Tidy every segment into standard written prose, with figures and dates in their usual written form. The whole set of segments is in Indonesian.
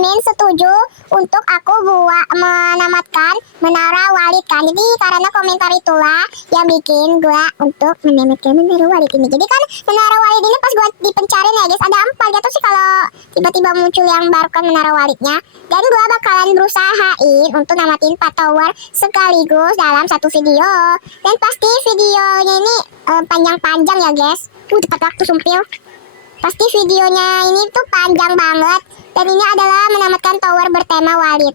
amin, setuju untuk aku buat menamatkan Menara Walid kan. Jadi karena komentar itulah yang bikin gua untuk menamatkan Menara Walid ini. Jadi kan Menara Walid ini pas gua dipencarin ya guys, ada 4 gitu sih kalau tiba-tiba muncul yang baru kan Menara Walidnya. Dan gua bakalan berusahain untuk namatin 4 tower sekaligus dalam satu video. Dan pasti videonya ini panjang-panjang ya guys. Tepat waktu sumpil. Pasti videonya ini tuh panjang banget. Dan ini adalah menamatkan tower bertema Walid.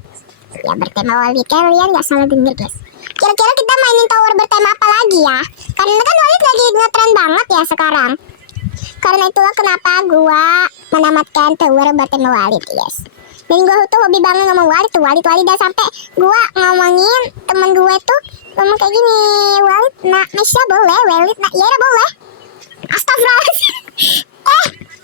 Ya bertema Walid, kalian gak salah denger guys. Kira-kira kita mainin tower bertema apa lagi ya? Karena kan Walid lagi ngetren banget ya sekarang. Karena itulah kenapa gua menamatkan tower bertema Walid guys. Dan gua tuh hobi banget ngomong Walid tuh, Walid dan sampai gua ngomongin temen gue tuh ngomong kayak gini, Walid nak Mesya boleh, Walid nak ya boleh. Astagfirullahaladzim.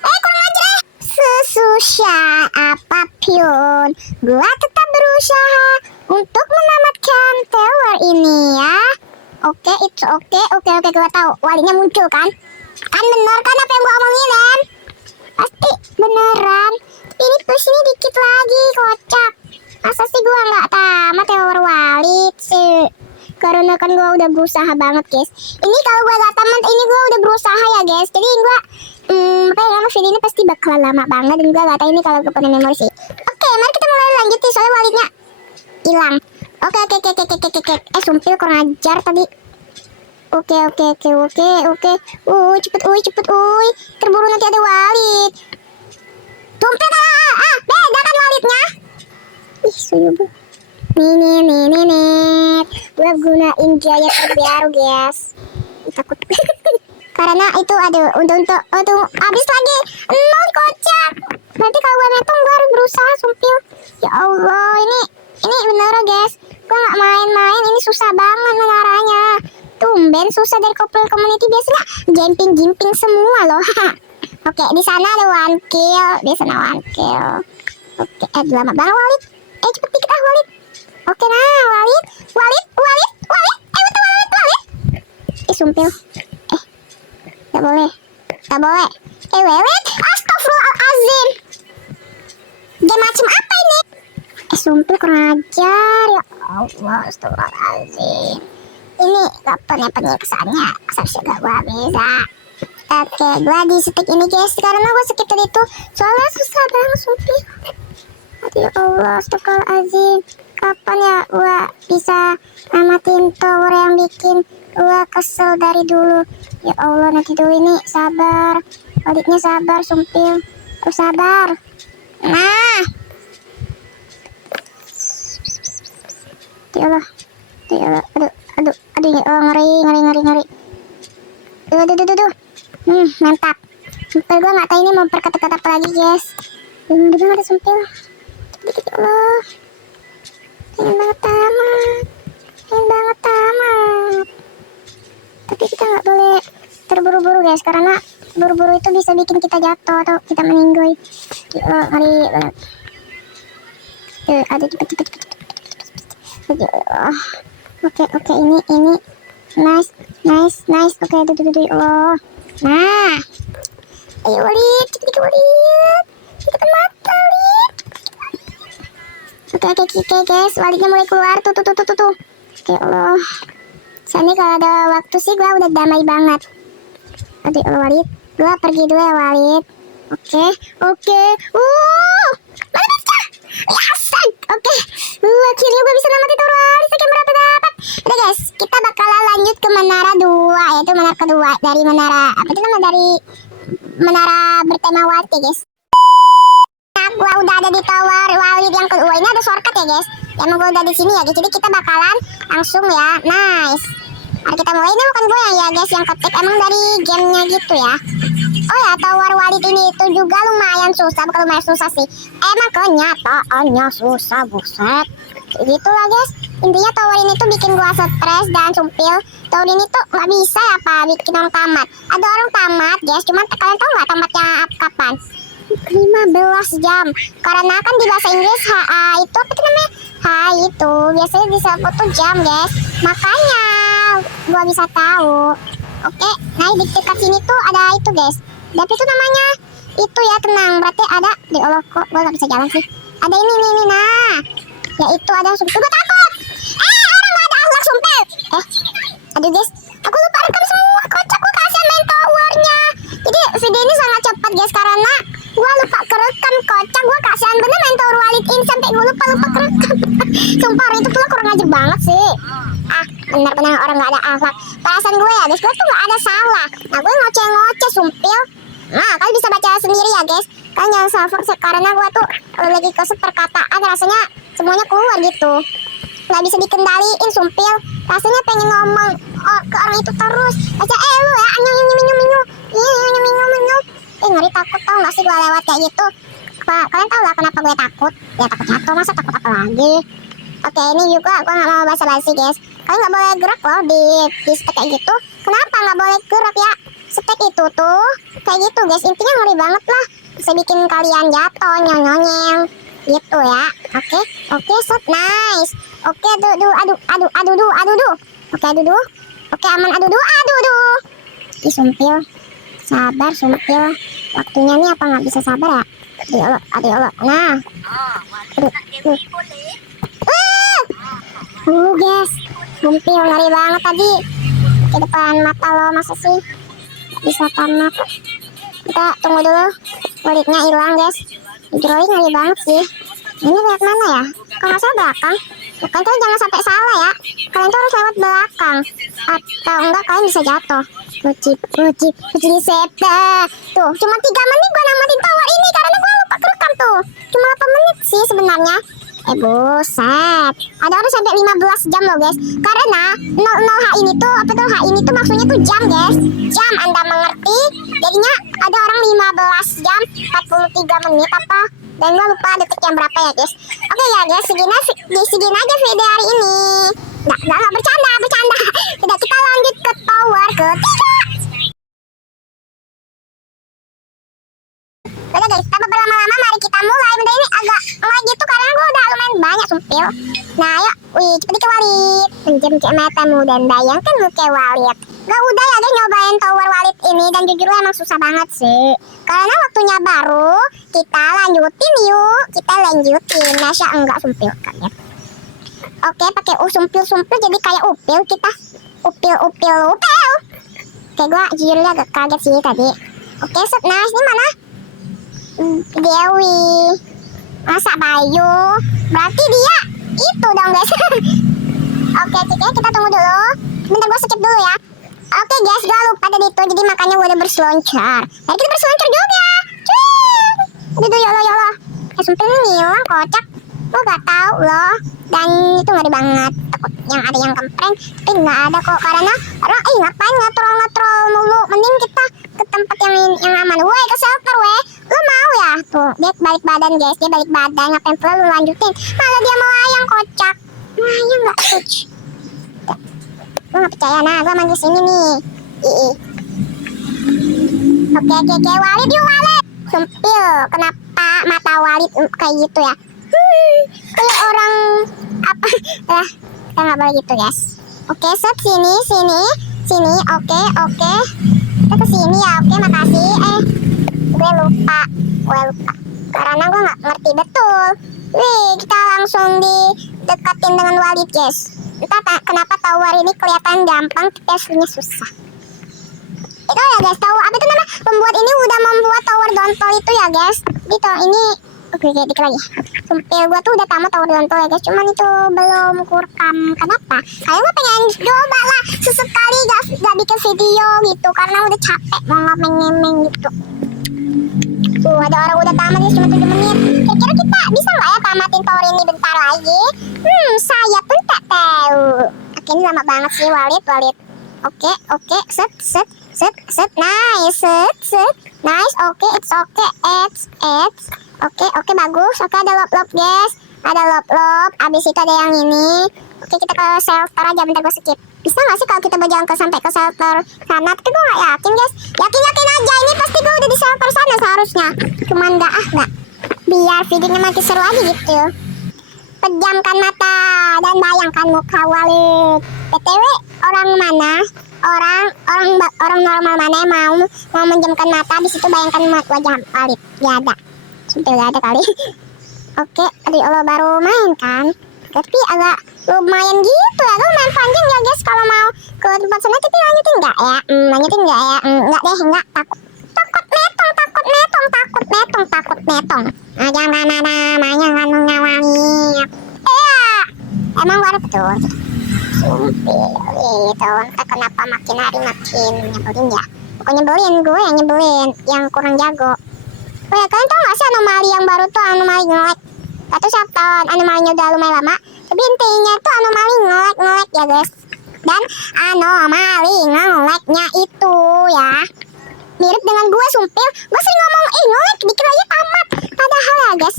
Kurang ajar. Sesusah apapun, gua tetap berusaha untuk menamatkan tower ini ya. Oke, it's okay. Oke, gua tahu. Walidnya muncul kan? Kan bener kan apa yang gua omongin kan? Pasti beneran. Ini plus ini dikit lagi, kocak. Masa sih gua nggak tamat tower Walid sih? Karena kan gua udah berusaha banget guys. Ini kalau gua gak tamat ini gua udah berusaha ya guys. Jadi gua makanya video ini pasti bakal lama banget. Dan gua gak tahu ini kalau gue punya memori sih. Oke, mari kita mulai lanjut nih soalnya Walidnya hilang. Oke. Sumpil kurang ajar tadi. Oke. Cepet. Terburu nanti ada Walid. Sumpil beda kan Walidnya. Ih, suyubu. Nih. Gue gunain jaya terbaru guys. Takut. Karena itu untuk habis lagi 0 kocak. Nanti kalau gue metong gue harus berusaha sumpil. Ya Allah, ini bener guys. Gue gak main-main, ini susah banget menaranya. Tumben susah dari couple community, biasanya jumping semua loh. Oke, di sana ada 1 kill, Oke, lama banget Walid. Cepet dikit Walid. Oke nah, Walid. Walid. Sumpil. Gak boleh. Walid. Astagfirullahaladzim. Dia macam apa ini? Sumpil kurang ajar. Ya Allah, astagfirullahaladzim. Ini kapan ya penyiksaannya? Seharusnya gua bisa. Oke, gua di stick ini guys. Karena gua skip tadi itu soalnya susah banget sumpil. Aduh ya Allah, astagfirullahaladzim. Kapan ya gua bisa namatin tower yang bikin gua kesel dari dulu. Ya Allah, nanti dulu ini sabar. Walidnya sabar sumpil. Sabar. Nah. Ya Allah. Aduh ya Allah, ngeri. Aduh. Mantap. Sumpil gua gak tahu ini mau perkata-kata apa lagi guys. Di mana ada sumpil. Dikit ya Allah. Pengen banget tamat. Tapi kita nggak boleh terburu-buru guys, karena buru-buru itu bisa bikin kita jatuh atau kita meninggoy. Ngeri banget. Ada cepet. Oke, ini nice. Oke, aduh. Oh. Nah, ayo Walid, cepet Walid. Kita kan mata Walid. Oke guys, Walidnya mulai keluar tuh. Oke Allah. Soalnya kalau ada waktu sih gue udah damai banget. Aduh Walid, gue pergi dulu ya Walid. Oke. Mana bisa? Yasan. Oke. Akhirnya gue bisa namatin tower Walid. Sekian berapa dapat? Udah guys, kita bakalan lanjut ke menara 2, yaitu menara kedua dari menara dari menara bertema Walid ya guys. Gua udah ada di tower Walid yang kedua. Ini ada shortcut ya guys. Emang gua udah di sini ya guys. Jadi kita bakalan langsung ya. Nice. Mari kita mulai. Ini bukan gue ya guys yang ketik, emang dari gamenya gitu ya. Oh ya, tower Walid ini itu juga lumayan susah. Bukan lumayan susah sih, emang kenyataannya susah, buset. Gitu lah guys. Intinya tower ini tuh bikin gua stres dan sumpil. Tower ini tuh gak bisa ya pak bikin orang tamat. Ada orang tamat guys, cuman kalian tahu gak tamatnya kapan? 15 jam. Karena kan di bahasa Inggris HA itu apa tuh namanya? HA itu biasanya bisa 1 jam guys. Makanya gua bisa tahu. Oke, nah di dekat sini tuh ada itu guys. Dan itu namanya itu ya, tenang. Berarti ada di Allah, kok gua gak bisa jalan sih. Ada ini, nah. Ya itu ada sumpil, gue takut. Orang gak ada akhlak sumpil. Aduh guys, aku lupa rekam semua. Kocak, gue kasih main towernya. Jadi video ini sangat cepat guys, karena gue lupa kerekam. Kocak, gue kasihan bener main tower Walid ini sampai gue lupa kerekam. Sumpah orang itu pula kurang ajar banget sih. Benar-benar orang gak ada akhlak. Perasaan gue ya guys, gue tuh gak ada salah. Nah gue ngoceh-ngoceh sumpil. Nah kalian bisa baca sendiri ya guys. Kalian jangan salfok karena gue tuh lagi kesel perkataan, rasanya semuanya keluar gitu. Gak bisa dikendaliin sumpil. Rasanya pengen ngomong ke orang itu terus. Baca lu ya minyu. Ngeri, takut tau gak sih gue lewat kayak gitu. Kalian tau lah kenapa gue takut? Ya takut jatuh, masa takut apa lagi. Oke, ini juga gue gak mau basa-basi guys. Kalian gak boleh gerak loh di stek kayak gitu. Kenapa gak boleh gerak ya? Stek itu tuh kayak gitu guys, intinya ngeri banget lah. Bisa bikin kalian jatuh, nyonyeng gitu ya. Oke, set, nice. Oke, aduh. Oke, aduh. Oke, aman, aduh. Ih, sumpil. Sabar, sumpil. Waktunya nih apa nggak bisa sabar ya? Aduh, Allah. Nah. Guys. Sumpil, ngeri banget tadi. Di depan mata lo, masa sih? Bisa tamat. Kita tunggu dulu. Kulitnya hilang guys. Jujur ngeri banget sih. Ini lihat mana ya? Kalau nggak salah belakang. Bukan, kalian jangan sampai salah ya. Kalian tuh harus lewat belakang. Atau enggak kalian bisa jatuh. Puji septa. Tuh, cuma 3 menit gue namatin tower ini karena gue lupa kerekam tuh. Cuma 8 menit sih sebenarnya. Buset. Ada orang sampai 15 jam loh guys. Karena 00H ini tuh, H ini tuh maksudnya tuh jam guys. Jam, Anda mengerti? Jadinya ada orang 15 jam 43 menit apa? Dan gue lupa detik yang berapa ya guys. Oke ya guys, segini aja video hari ini. Nggak bercanda. Tidak, kita lanjut ke tower ketiga. Udah guys, tanpa berlama-lama mari kita mulai. Benda ini agak ngelag gitu karena gue udah lumayan banyak sumpil. Nah yuk, cepet dikit Walid. Menjam matamu dan bayangkan muka Walid. Gak udah ya guys nyobain tower Walid ini. Dan jujur emang susah banget sih. Karena waktunya baru. Kita lanjutin yuk. Masa enggak sumpil kan ya. Oke, pakai sumpil jadi kayak upil kita. Upil. Oke, gue jujur agak kaget sih tadi. Oke, set, nice. Ini mana? Dewi. Masa Bayu? Berarti dia itu dong guys. Oke, kita tunggu dulu. Bentar gue skip dulu ya. Oke guys, gue lupa tadi itu. Jadi makanya gue udah berselancar. Mari kita berselancar juga. Aduh, ya Allah. Sumpil ini hilang, kocak. Gue gak tahu loh. Dan itu ngeri banget. Takut yang ada yang kempreng. Tapi gak ada kok. Karena orang, ngapain ngetrol mulu. Mending kita ke tempat yang aman. Woi, ke shelter weh. Lu mau ya? Tuh, dia balik badan guys. Dia balik badan. Ngapain pula lu lanjutin? Malah dia melayang, kocak. Melayang gak touch. Gue gak percaya. Nah, gue manggil sini nih. Oke. Walid yuk, Walid. Sumpil. Kenapa mata Walid kayak gitu ya? Kayak orang apa? Kita gak boleh gitu guys. Oke, set, sini. Oke. Kita kesini ya. Oke, makasih. Gue lupa. Karena gue gak ngerti betul. Kita langsung didekatin dengan Walid guys. Entah kenapa tower ini kelihatan gampang tapi aslinya susah. Itu ya guys, tahu apa itu nama? Pembuat ini udah membuat tower downfall itu ya guys. Gitu, ini oke, dikit lagi. Sumpil gue tuh udah tamat tower downfall ya guys. Cuman itu belum kurekam. Kenapa? Kayaknya gue pengen coba lah sesekali gak bikin video gitu. Karena udah capek mau ngemeng gitu. Tuh ada orang udah tamat ya, cuma 7 menit. Kira-kira kita bisa gak ya tamatin tower ini bentar lagi? Saya pun tak tahu. Oke, ini lama banget sih Walid. Oke, set. Nice, set. Nice, oke, it's okay. Oke, bagus. Oke, ada lop guys. Ada lop. Abis itu ada yang ini. Oke, kita ke shelter aja. Bentar gue skip. Bisa gak sih kalau kita berjalan sampai ke shelter sana? Tapi gue gak yakin guys. Yakin aja. Ini pasti gue udah di shelter sana seharusnya. Cuman gak. Biar videonya makin seru aja gitu. Pejamkan mata dan bayangkan muka Walid. BTW, orang mana? Orang normal mana yang mau menjamkan mata, habis itu bayangkan wajah Walid. Gak ada. Sumpah gak ada kali. Oke, aduh Allah baru main kan. Tapi agak lumayan gitu ya, lumayan panjang ya guys kalau mau ke tempat sana. Tapi lanjutin nggak ya? Lanjutin nggak ya? Nggak deh, nggak, takut. Takut metong, takut metong, takut metong, takut metong. Nah, jangan namanya kan ngawangin. Emang baru betul. Sumpil gitu. Entah kenapa makin hari makin nyebelin ya. Bukan nyebelin, gue yang nyebelin, yang kurang jago. Oh ya, kalian tau gak sih anomali yang baru tuh, anomali nge-lag? Gak tau siapa tau anomalinya udah lumayan lama. Tapi intinya tuh anomali nge-lag ya guys. Dan anomali nge-lagnya itu ya mirip dengan gue, sumpil. Gue sering ngomong nge-lag dikit aja tamat. Padahal ya guys,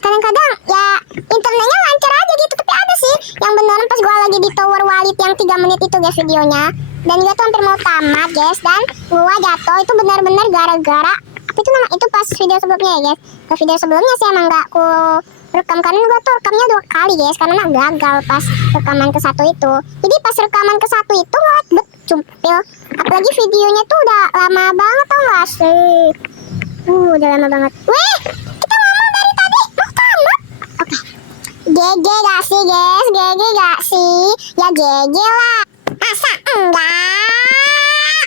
kadang-kadang ya internetnya lancar aja gitu. Tapi ada sih yang beneran pas gue lagi di Tower Walid yang 3 menit itu guys videonya. Dan gue tuh hampir mau tamat guys. Dan gue jatuh itu benar-benar gara-gara itu nama itu pas video sebelumnya ya guys. Ke video sebelumnya sih emang gak aku rekam karena gue tuh rekamnya 2 kali guys karena gagal pas rekaman ke satu itu. Jadi pas rekaman ke satu itu bet cumpil. Apalagi videonya tuh udah lama banget tau gak sih? Udah lama banget. Weh, kita ngomong dari tadi mau tamat. Oke. GG gak sih guys? GG gak sih? Ya GG lah. Masa enggak?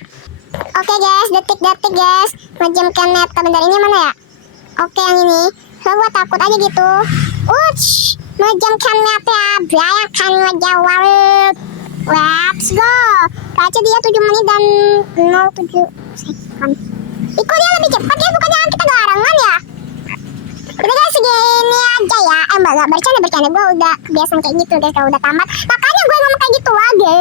Oke guys, detik-detik guys. Ngejamkan meta bentar ini mana ya? Oke yang ini. So gue takut aja gitu. Ngejamkan meta ya. Akan ngejawab. Let's go. Kaca dia 7 menit dan 07 second. Iko dia lebih cepat ya, bukannya kita garangan ya? Udah guys, segini aja ya. Enggak bercanda. Gue udah kebiasaan kayak gitu guys kalau udah tamat. Makanya gue ngomong kayak gitu aja.